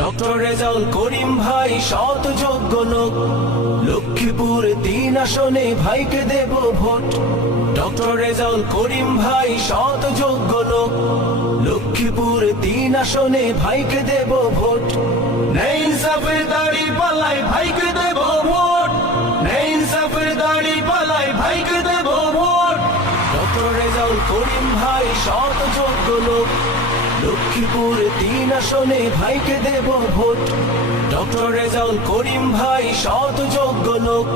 Doctor Rezaul Karim ভাই সৎ যোগ্য লোক, লক্ষ্মীপুর 3 আসনে ভাইকে দেব ভোট। ডক্টর রেজাউল করিম ভাই সৎ যোগ্য লোক, লক্ষ্মীপুর 3 আসনে ভাইকে দেব ভোট। ন্যায় ইনসাফের দাড়ি পাল্লায় ভাইকে দেব ভোট, ন্যায় ইনসাফের দাড়ি পাল্লায় ভাইকে দেব ভোট। ডক্টর রেজাউল করিম ভাই সৎ যোগ্য লোক, লক্ষ্মীপুর 3 আসনে ভাইকে দেব ভোট। ডক্টর রেজাউল করিম ভাই সৎ যোগ্য লোক,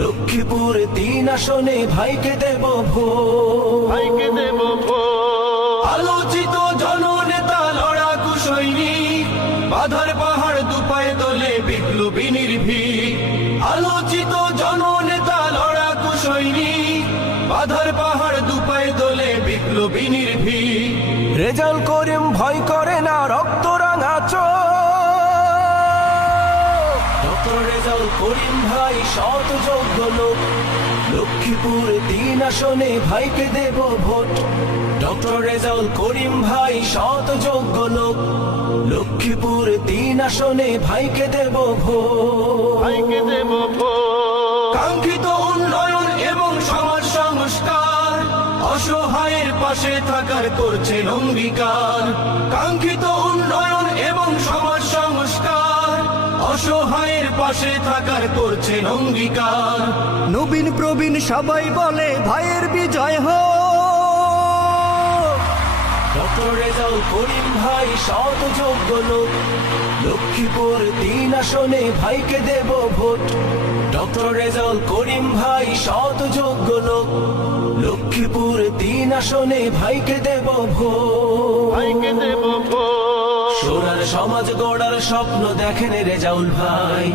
লক্ষ্মীপুর 3 আসনে ভাইকে দেব ভোট, ভাইকে দেব ভোট। আলোচিত জননেতা লড়াকু সৈনিক, বাধার পাহাড় দুপায়ে তোলে বিপ্লবী নির্ভীক। আলোচিত জননেতা লড়াকু সৈনিক, বাধার পাহাড় দুপায়ে তোলে বিপ্লবী নির্ভীক। রেজাউল করিম ভয় করে না রক্ত রাঙা চোখ। ডক্টর রেজাউল করিম ভাই সৎ যোগ্য লোক, লক্ষ্মীপুর 3 আসনে ভাইকে দেব ভোট। ডক্টর রেজাউল করিম ভাই সৎ যোগ্য লোক, লক্ষ্মীপুর 3 আসনে ভাইকে দেব ভোট, ভাইকে দেব ভোট। কাঙ্ক্ষিত উন্নয়ন এবং সমাজ সংস্কার, অসহায়ের পাশে থাকার করছেন অঙ্গীকার। কাঙ্ক্ষিত উন্নয়ন এবং সমাজ সংস্কার, অসহায়ের পাশে থাকার করছেন অঙ্গীকার। নবীন প্রবীণ সবাই বলে ভাইয়ের বিজয় হোক। ডক্টর রেজাউল করিম ভাই সৎ যোগ্য লোক, লক্ষ্মীপুর 3 আসনে ভাইকে দেব ভোট। ডক্টর রেজাউল করিম ভাই সৎ যোগ্য লোক, লক্ষ্মীপুর 3 আসনে ভাইকে দেব ভোট, ভাইকে দেব ভোট। সোনার সমাজ গড়ার স্বপ্ন দেখেন রেজাউল ভাই,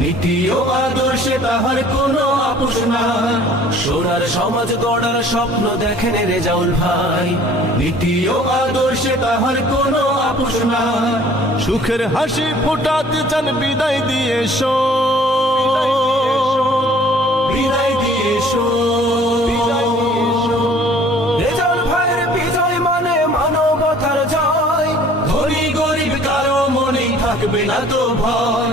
নীতি ও আদর্শে তাহার কোনো আপোষ নাই। সোনার সমাজ গড়ার স্বপ্ন দেখেন রেজাউল ভাই, নীতি ও আদর্শে তাহার কোনো আপোষ নাই। সুখের হাসি ফোটাতে চান বিদায় দিয়ে এসো, বিদায় দিয়ে এসো। রেজাউল ভাইয়ের বিজয় মানে মানবতার জয়, ধনী গরিব কারো মনেই থাকবে না তো ভয়।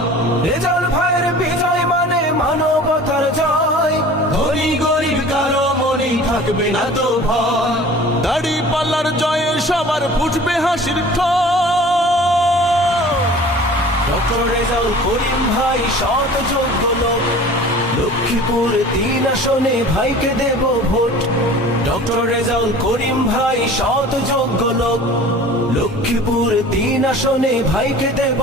রেজাউল ভাইয়ের বিজয় মানে মানবতার জয়, ধনী গরিব কারো মনেই থাকবে না তো ভয়। দাড়ি পাল্লার জয়ে সবার ফুটবে হাসির ঠোঁট। ডক্টর রেজাউল করিম ভাই সৎ যোগ্য লোক, লক্ষ্মীপুর 3 আসনে ভাইকে দেব ভোট। ডক্টর রেজাউল করিম ভাই সৎ যোগ্য লোক, লক্ষ্মীপুর 3 আসনে ভাইকে দেব